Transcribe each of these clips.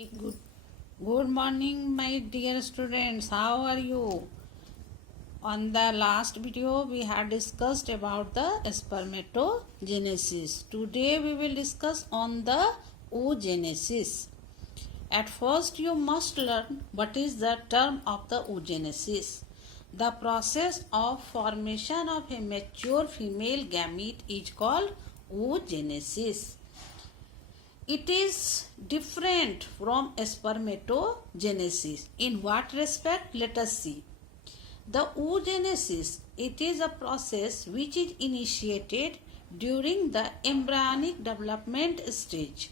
Good, good morning, my dear students. How are you? On the last video, we had discussed about the spermatogenesis. Today, we will discuss on the oogenesis. At first, you must learn what is the term of the oogenesis. The process of formation of a mature female gamete is called oogenesis. It is different from spermatogenesis. In what respect? Let us see. The oogenesis, it is a process which is initiated during the embryonic development stage.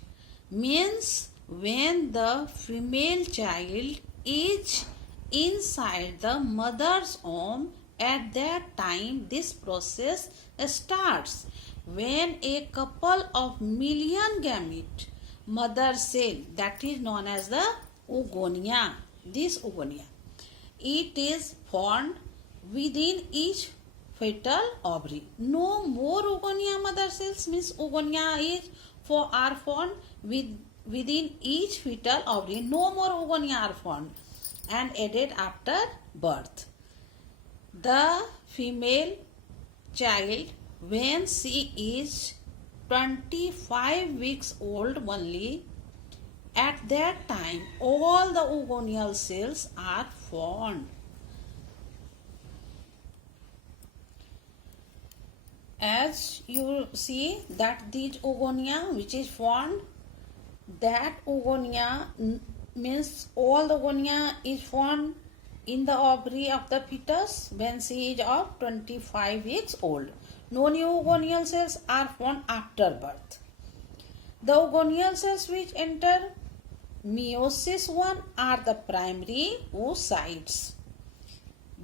Means when the female child is inside the mother's womb, at that time this process starts. When a couple of million gamete mother cell, that is known as the oogonia, this oogonia, it is formed within each fetal ovary. No more oogonia mother cells, means oogonia are formed within each fetal ovary. No more oogonia are formed and added after birth. The female child, when she is 25 weeks old only, at that time all the oogonial cells are formed. As you see that these oogonia which is formed, that oogonia means all the oogonia is formed in the ovary of the fetus when she is of 25 weeks old. No new oogonial cells are formed after birth. The oogonial cells which enter meiosis 1 are the primary oocytes.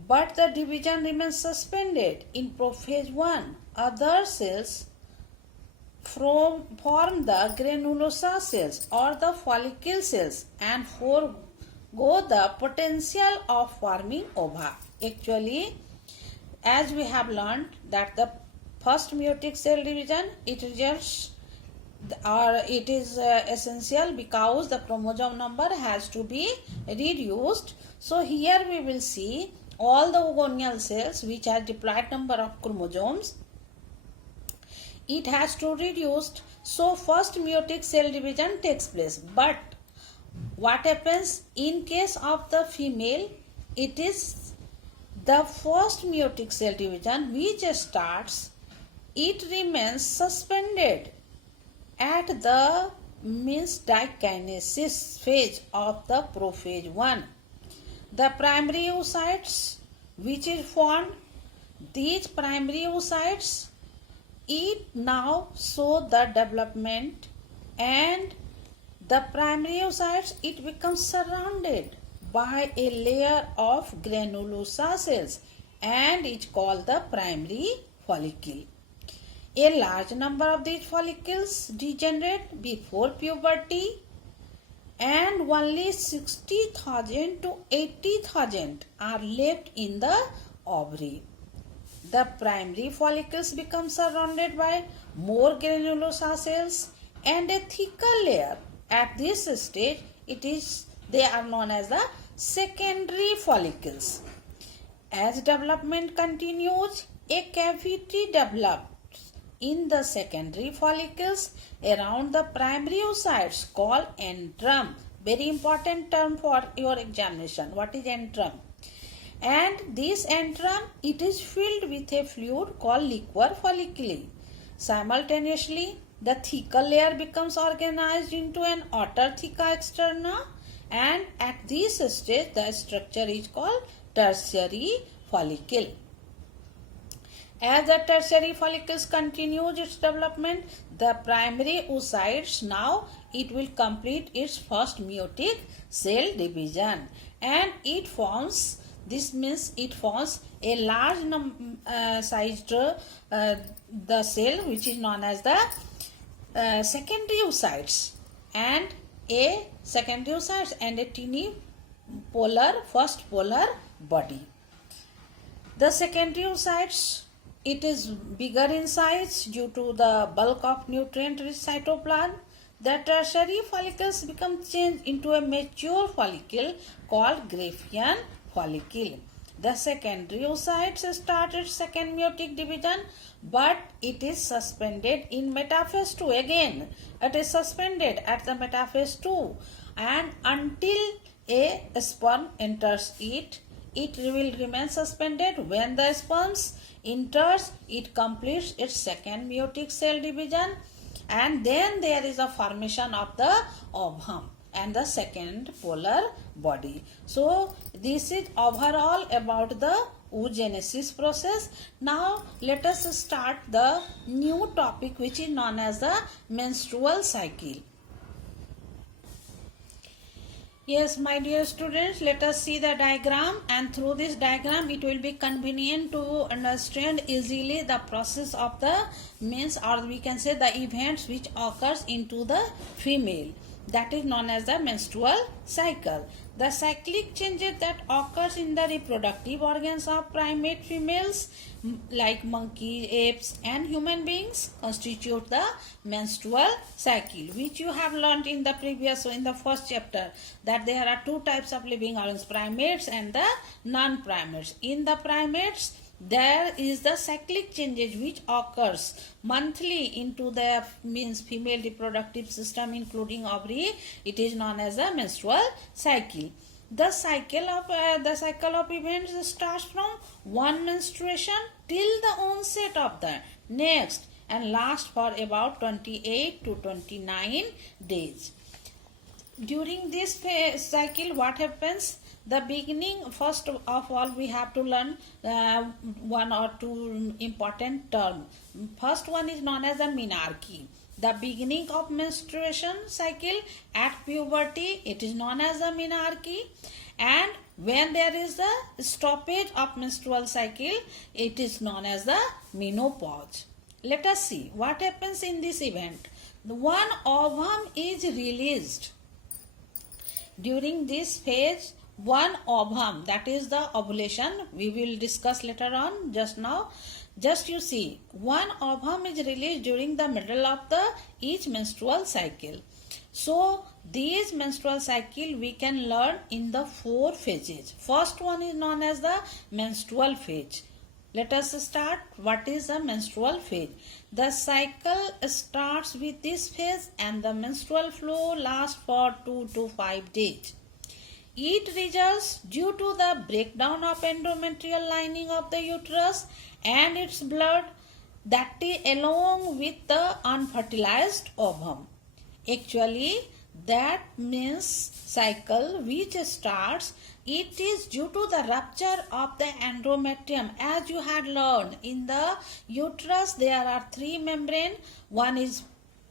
But the division remains suspended in prophase 1. Other cells form the granulosa cells or the follicle cells and forego the potential of forming ova. Actually, as we have learned that the first meiotic cell division, it is essential because the chromosome number has to be reduced. So here we will see all the oogonial cells which have diploid number of chromosomes. It has to reduced. So first meiotic cell division takes place. But what happens in case of the female? It is the first meiotic cell division which starts. It remains suspended at the dikinesis phase of the prophase 1. The primary oocytes which is formed, these primary oocytes, it now show the development, and the primary oocytes, it becomes surrounded by a layer of granulosa cells and is called the primary follicle. A large number of these follicles degenerate before puberty, and only 60,000 to 80,000 are left in the ovary. The primary follicles become surrounded by more granulosa cells and a thicker layer. At this stage, they are known as the secondary follicles. As development continues, a cavity develops in the secondary follicles around the primary oocytes called antrum. Very important term for your examination. What is antrum? And this antrum, it is filled with a fluid called liquor folliculi. Simultaneously, the thicker layer becomes organized into an outer theca externa, and at this stage the structure is called tertiary follicle. As the tertiary follicles continues its development, the primary oocytes, now it will complete its first meiotic cell division, and it forms, this means it forms a large sized the cell which is known as the secondary oocytes, and a secondary oocytes and a tiny first polar body. The secondary oocytes, it is bigger in size due to the bulk of nutrient rich cytoplasm. The tertiary follicles become changed into a mature follicle called Graafian follicle. The secondary oocytes start its second meiotic division, but it is suspended in metaphase 2. Again, it is suspended at the metaphase 2, and until a sperm enters it, it will remain suspended. When the sperm enters, it completes its second meiotic cell division, and then there is a formation of the ovum and the second polar body. So this is overall about the oogenesis process. Now let us start the new topic, which is known as the menstrual cycle. Yes, my dear students, let us see the diagram, and through this diagram it will be convenient to understand easily the process of the means, or we can say the events which occurs into the female. That is known as the menstrual cycle. The cyclic changes that occurs in the reproductive organs of primate females like monkey, apes and human beings constitute the menstrual cycle, which you have learned in the previous, in the first chapter, that there are two types of living organs, primates and the non-primates. In the primates, there is the cyclic changes which occurs monthly into the means female reproductive system, including ovary. It is known as the menstrual cycle. The cycle of events starts from one menstruation till the onset of the next and lasts for about 28 to 29 days. During this cycle, what happens? The beginning, first of all, we have to learn one or two important terms. First one is known as the menarche. The beginning of menstruation cycle at puberty, it is known as the menarche. And when there is the stoppage of menstrual cycle, it is known as the menopause. Let us see what happens in this event. The one ovum is released. During this phase, one ovum, that is the ovulation, we will discuss later on. Just now, just you see, one ovum is released during the middle of the each menstrual cycle. So these menstrual cycle we can learn in the 4 phases. First one is known as the menstrual phase. Let us start. What is the menstrual phase? The cycle starts with this phase and the menstrual flow lasts for 2 to 5 days. It results due to the breakdown of endometrial lining of the uterus and its blood, that is along with the unfertilized ovum. Actually, that means cycle which starts, it is due to the rupture of the endometrium. As you had learned, in the uterus there are 3 membranes. One is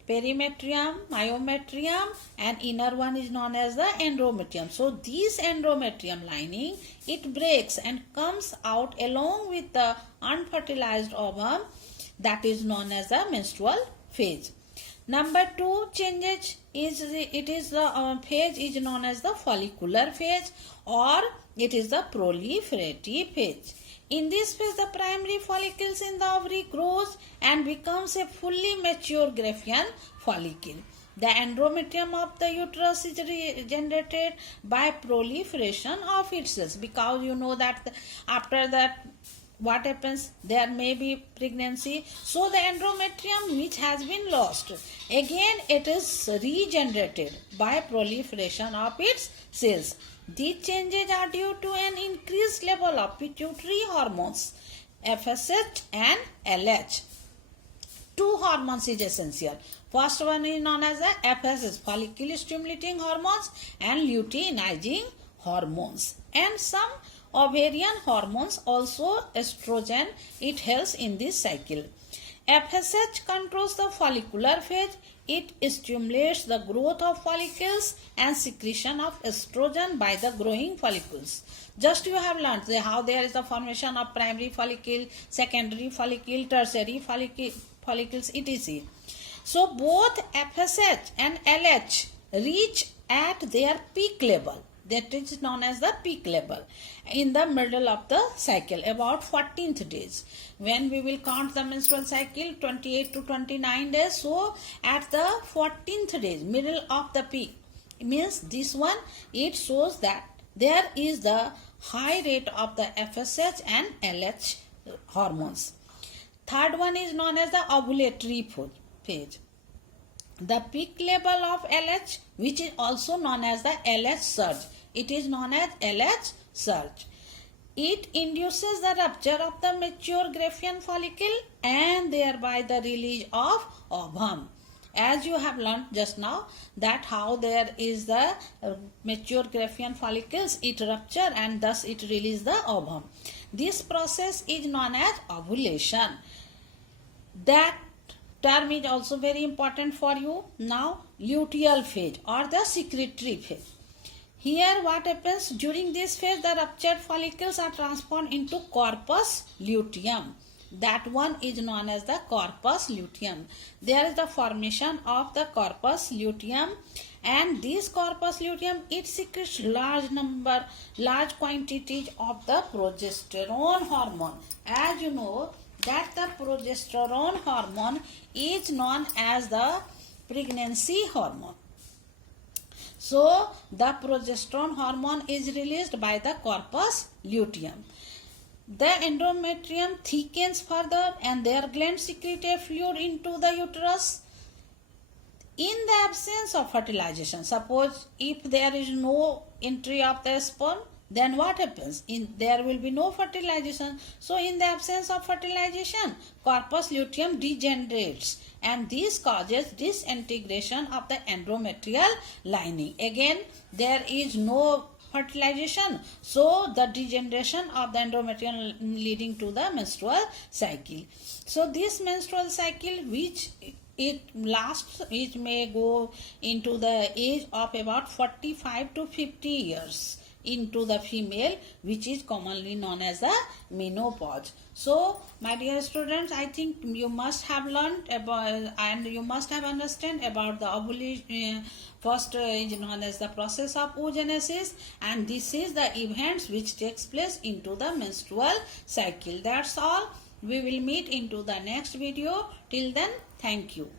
perimetrium, myometrium, and inner one is known as the endometrium. So this endometrium lining, it breaks and comes out along with the unfertilized ovum, that is known as the menstrual phase. Number 2 changes is the phase is known as the follicular phase, or it is the proliferative phase. In this phase, the primary follicles in the ovary grows and becomes a fully mature Graafian follicle. The endometrium of the uterus is regenerated by proliferation of its cells, because you know that after that what happens, there may be pregnancy. So the endometrium which has been lost, again it is regenerated by proliferation of its cells. These changes are due to an increased level of pituitary hormones, FSH and LH. 2 hormones is essential. First one is known as the FSH, follicle stimulating hormones, and luteinizing hormones, and some ovarian hormones, also estrogen. It helps in this cycle. FSH controls the follicular phase. It stimulates the growth of follicles and secretion of estrogen by the growing follicles. Just you have learned how there is the formation of primary follicle, secondary follicle, tertiary follicles, etc. So both FSH and LH reach at their peak level that is known as the peak level in the middle of the cycle, about 14th days. When we will count the menstrual cycle, 28 to 29 days. So at the 14th days, middle of the peak, means this one, it shows that there is the high rate of the FSH and LH hormones. Third one is known as the ovulatory phase. The peak level of LH, which is also known as the LH surge. It is known as LH surge. It induces the rupture of the mature Graafian follicle and thereby the release of ovum. As you have learned just now, that how there is the mature Graafian follicles, it rupture and thus it releases the ovum. This process is known as ovulation. That term is also very important for you. Now, luteal phase or the secretory phase. Here what happens, during this phase the ruptured follicles are transformed into corpus luteum. That one is known as the corpus luteum. There is the formation of the corpus luteum, and this corpus luteum, it secretes large quantities of the progesterone hormone. As you know that the progesterone hormone is known as the pregnancy hormone. So the progesterone hormone is released by the corpus luteum. The endometrium thickens further and their glands secrete a fluid into the uterus. In the absence of fertilization, suppose if there is no entry of the sperm, then what happens? There will be no fertilization. So in the absence of fertilization, corpus luteum degenerates, and this causes disintegration of the endometrial lining. Again, there is no fertilization, so the degeneration of the endometrium leading to the menstrual cycle. So this menstrual cycle, which it lasts, it may go into the age of about 45 to 50 years into the female, which is commonly known as the menopause. So my dear students, I think you must have learned about and you must have understand about the ovulation. First is known as the process of oogenesis, and this is the events which takes place into the menstrual cycle. That's all. We will meet into the next video. Till then, thank you.